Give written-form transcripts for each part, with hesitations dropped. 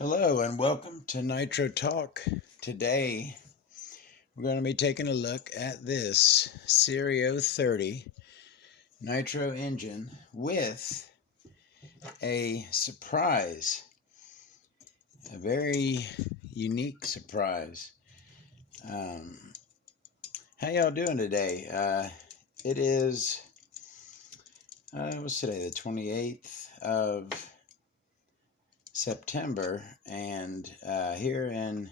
Hello and welcome to Nitro Talk. Today we're going to be taking a look at this Sirio 30 nitro engine with a surprise, a very unique surprise. Um, how y'all doing today? It is, what's today, the 28th of September, and here in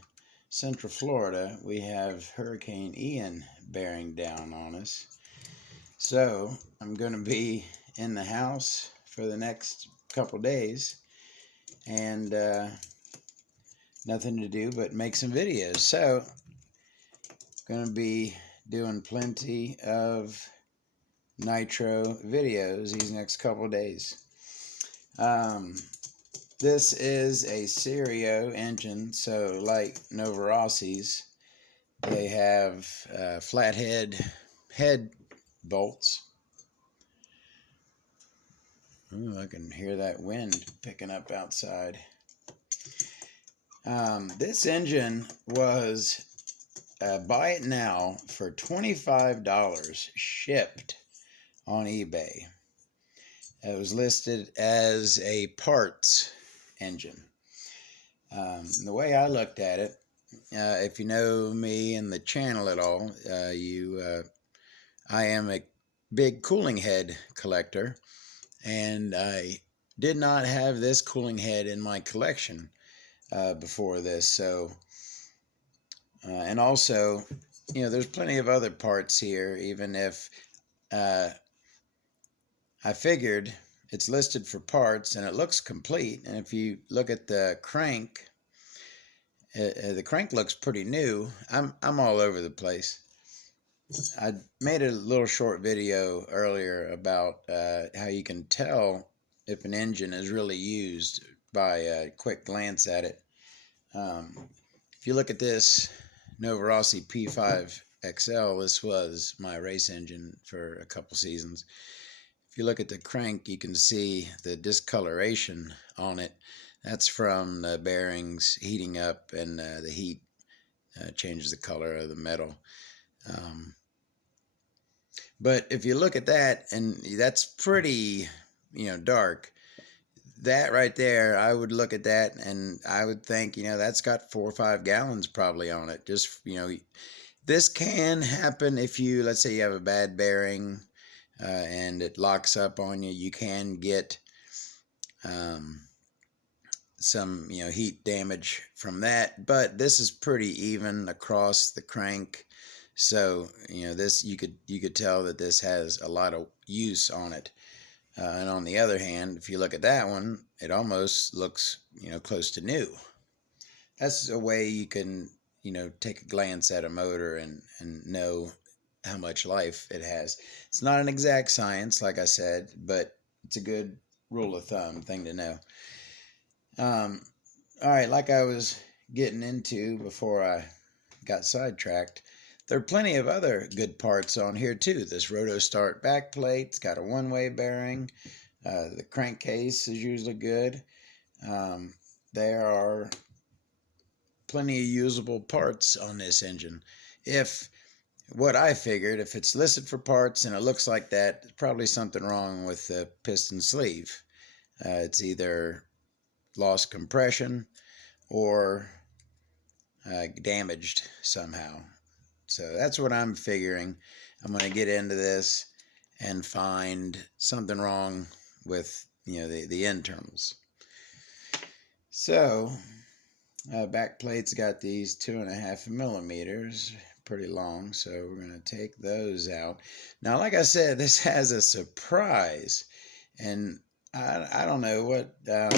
Central Florida, we have Hurricane Ian bearing down on us. So I'm going to be in the house for the next couple days and nothing to do but make some videos. So going to be doing plenty of nitro videos these next couple days. This is a Sirio engine, so like Novarassi's, they have flathead head bolts. Ooh, I can hear that wind picking up outside. This engine was buy it now for $25 shipped on eBay. It was listed as a parts engine. The way I looked at it, if you know me and the channel at all, I am a big cooling head collector, and I did not have this cooling head in my collection before this. So, and also, there's plenty of other parts here, even if I figured it's listed for parts and it looks complete. And if you look at the crank looks pretty new. I'm all over the place. I made a little short video earlier about how you can tell if an engine is really used by a quick glance at it. If you look at this Novarossi P5 XL, this was my race engine for a couple seasons. If you look at the crank, you can see the discoloration on it. That's from the bearings heating up, and the heat changes the color of the metal. But if you look at that, and that's pretty, dark. That right there, I would look at that and I would think, that's got 4 or 5 gallons probably on it. Just, this can happen if you, let's say you have a bad bearing and it locks up on you. You can get some heat damage from that, but this is pretty even across the crank, so this you could tell that this has a lot of use on it. And on the other hand, if you look at that one, it almost looks close to new. That's a way you can take a glance at a motor and know how much life it has. It's not an exact science, like I said, but it's a good rule of thumb thing to know. All right, like I was getting into before I got sidetracked, there are plenty of other good parts on here too. This roto start back plate's got a one-way bearing. The crankcase is usually good. There are plenty of usable parts on this engine. What I figured, if it's listed for parts and it looks like that, there's probably something wrong with the piston sleeve. It's either lost compression or damaged somehow. So that's what I'm figuring. I'm going to get into this and find something wrong with the internals. So back plate's got these 2.5 millimeters, pretty long, so we're going to take those out. Now, like I said, this has a surprise, and I don't know what I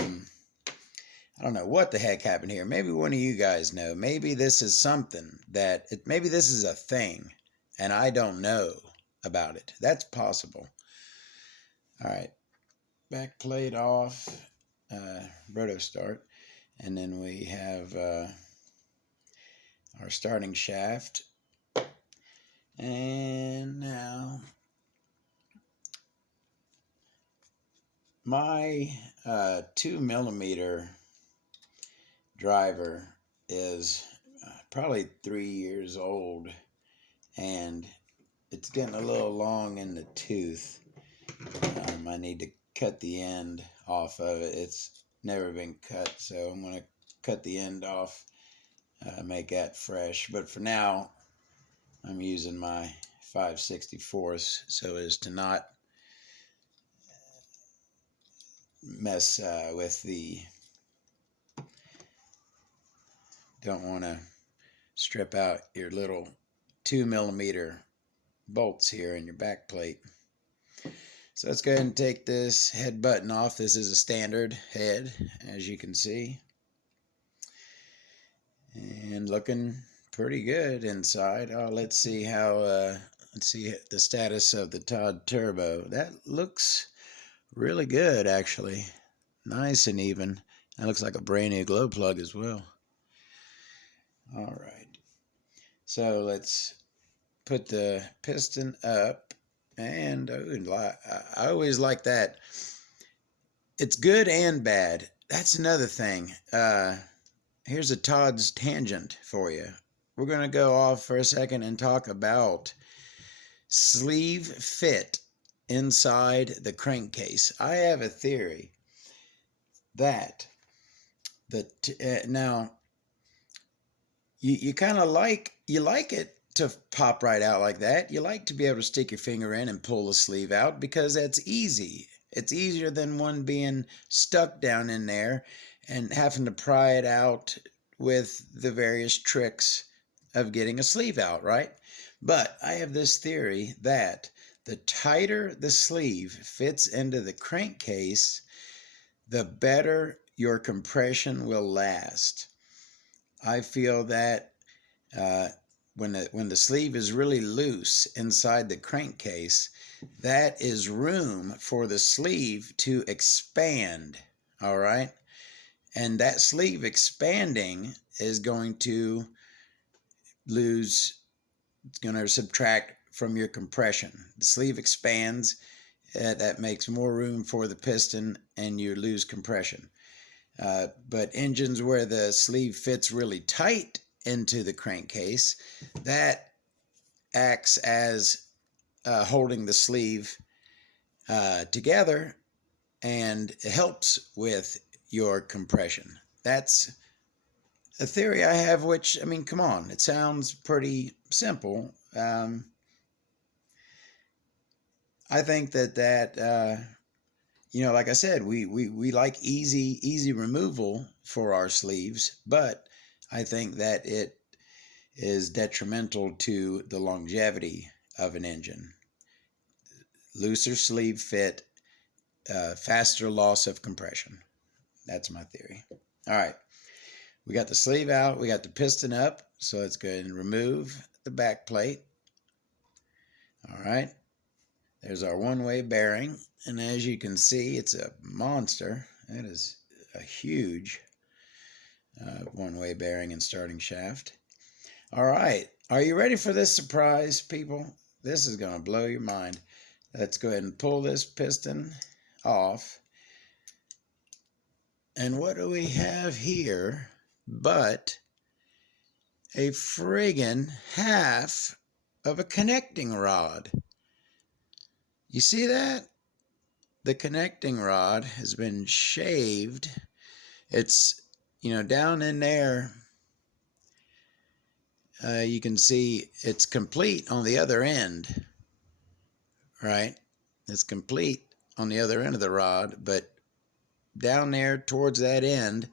don't know what the heck happened here. Maybe one of you guys know. Maybe this is something maybe this is a thing and I don't know about it. That's possible. All right, back plate off, roto start, and then we have our starting shaft. And now my 2 millimeter driver is probably 3 years old, and it's getting a little long in the tooth. I need to cut the end off of it. It's never been cut, so I'm going to cut the end off, make that fresh. But for now, I'm using my 5/64 so as to not mess with the, don't want to strip out your little 2mm bolts here in your back plate. So let's go ahead and take this head button off. This is a standard head, as you can see, and looking pretty good inside. Oh, let's see how let's see the status of the Todd Turbo. That looks really good, actually. Nice and even. That looks like a brand new glow plug as well. All right, so let's put the piston up, and I always like that. It's good and bad. That's another thing. Here's a Todd's tangent for you. We're going to go off for a second and talk about sleeve fit inside the crankcase. I have a theory that now you kind of like it to pop right out like that. You like to be able to stick your finger in and pull the sleeve out because that's easy. It's easier than one being stuck down in there and having to pry it out with the various tricks of getting a sleeve out, right? But I have this theory that the tighter the sleeve fits into the crankcase, the better your compression will last. I feel that when the sleeve is really loose inside the crankcase, that is room for the sleeve to expand, all right? And that sleeve expanding is going to it's going to subtract from your compression. The sleeve expands, that makes more room for the piston, and you lose compression. But engines where the sleeve fits really tight into the crankcase, that acts as holding the sleeve together and helps with your compression. That's a theory I have, which, I mean, come on, it sounds pretty simple. I think that like I said, we like easy removal for our sleeves, but I think that it is detrimental to the longevity of an engine. Looser sleeve fit, faster loss of compression. That's my theory. All right, we got the sleeve out, we got the piston up, so let's go ahead and remove the back plate. All right, there's our one-way bearing, and as you can see, it's a monster. It is a huge one-way bearing and starting shaft. All right, are you ready for this surprise, people? This is going to blow your mind. Let's go ahead and pull this piston off. And what do we have here but a friggin' half of a connecting rod? You see that? The connecting rod has been shaved. It's, down in there. You can see it's complete on the other end, right? It's complete on the other end of the rod, but down there towards that end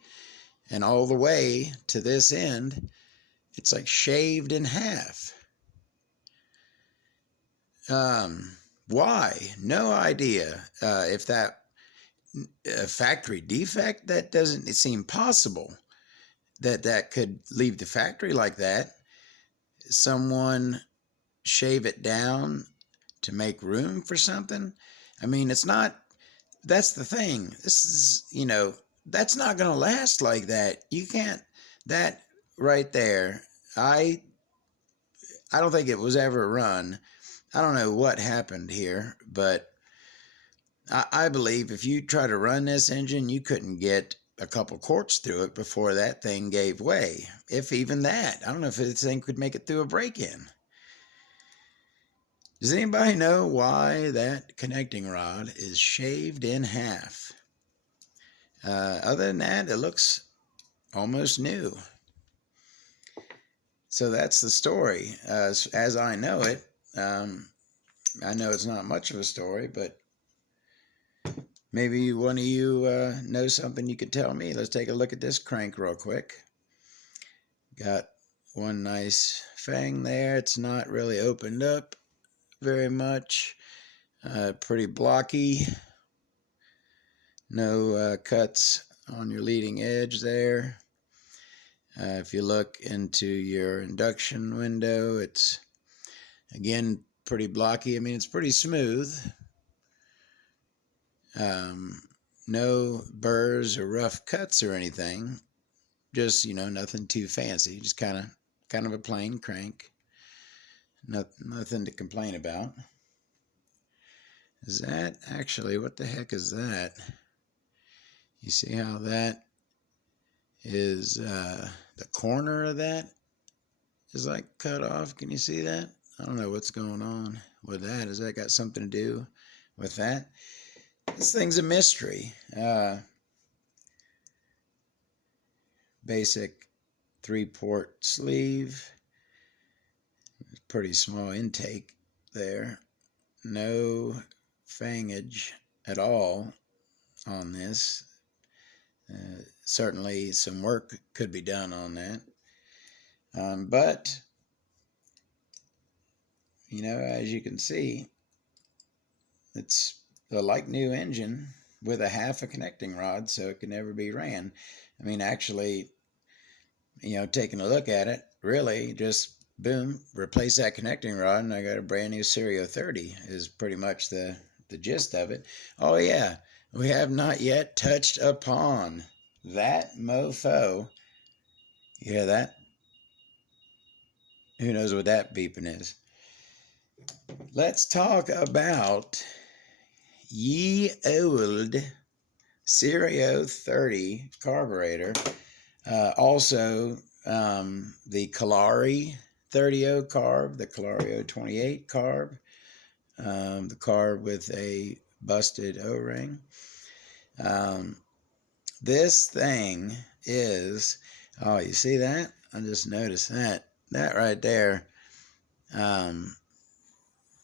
and all the way to this end, it's like shaved in half. Why? No idea. If that a factory defect, that doesn't seem possible that could leave the factory like that. Someone shave it down to make room for something. I mean, it's not, that's the thing. This is, that's not going to last like that. You can't, that right there, I don't think it was ever run. I don't know what happened here, but I believe if you try to run this engine, you couldn't get a couple quarts through it before that thing gave way. If even that. I don't know if this thing could make it through a break-in. Does anybody know why that connecting rod is shaved in half? Other than that, it looks almost new. So that's the story, as I know it. I know it's not much of a story, but maybe one of you know something you could tell me. Let's take a look at this crank real quick. Got one nice fang there. It's not really opened up very much. Pretty blocky. No cuts on your leading edge there. If you look into your induction window, it's again pretty blocky. I mean, it's pretty smooth. No burrs or rough cuts or anything. Just, nothing too fancy. Just kind of a plain crank. Nothing to complain about. Is that actually, what the heck is that? You see how that is, the corner of that is like cut off. Can you see that? I don't know what's going on with that. Has that got something to do with that? This thing's a mystery. Basic 3-port sleeve. Pretty small intake there. No fangage at all on this. Certainly some work could be done on that. But, as you can see, it's a like new engine with a half a connecting rod, so it can never be ran. I mean, actually, taking a look at it, really just boom, replace that connecting rod, and I got a brand new Sirio 30 is pretty much the gist of it. Oh yeah, we have not yet touched upon that mofo. You hear that? Who knows what that beeping is? Let's talk about ye old Sirio 30 carburetor. Also, the Calari 30 carb, the Calari 28 carb, the carb with a busted O-ring. This thing is, oh, you see that? I just noticed that. That right there,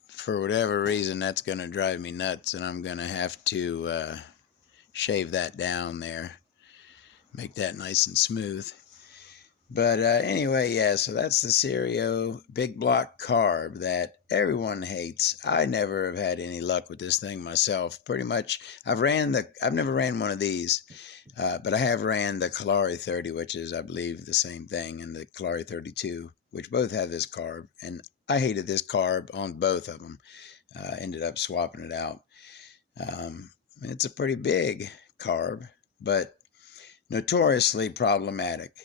for whatever reason, that's going to drive me nuts, and I'm going to have to shave that down there. Make that nice and smooth. But anyway, yeah, so that's the Sirio big block carb that everyone hates. I never have had any luck with this thing myself. Pretty much, I've never ran one of these, but I have ran the Calari 30, which is, I believe, the same thing, and the Calari 32, which both have this carb. And I hated this carb on both of them. Ended up swapping it out. It's a pretty big carb, but notoriously problematic.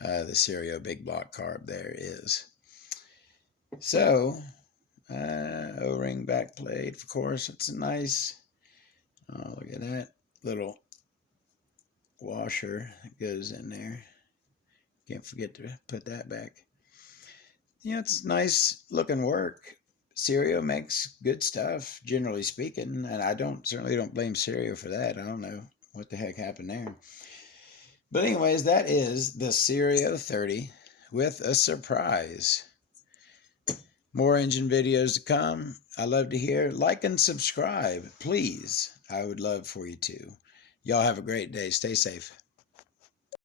The Sirio big block carb there is. So, O-ring back plate, of course. It's nice. Oh, look at that little washer that goes in there. Can't forget to put that back. It's nice looking work. Sirio makes good stuff, generally speaking, and I certainly don't blame Sirio for that. I don't know what the heck happened there. But anyways, that is the Sirio 30 with a surprise. More engine videos to come. I love to hear. Like and subscribe, please. I would love for you to. Y'all have a great day. Stay safe.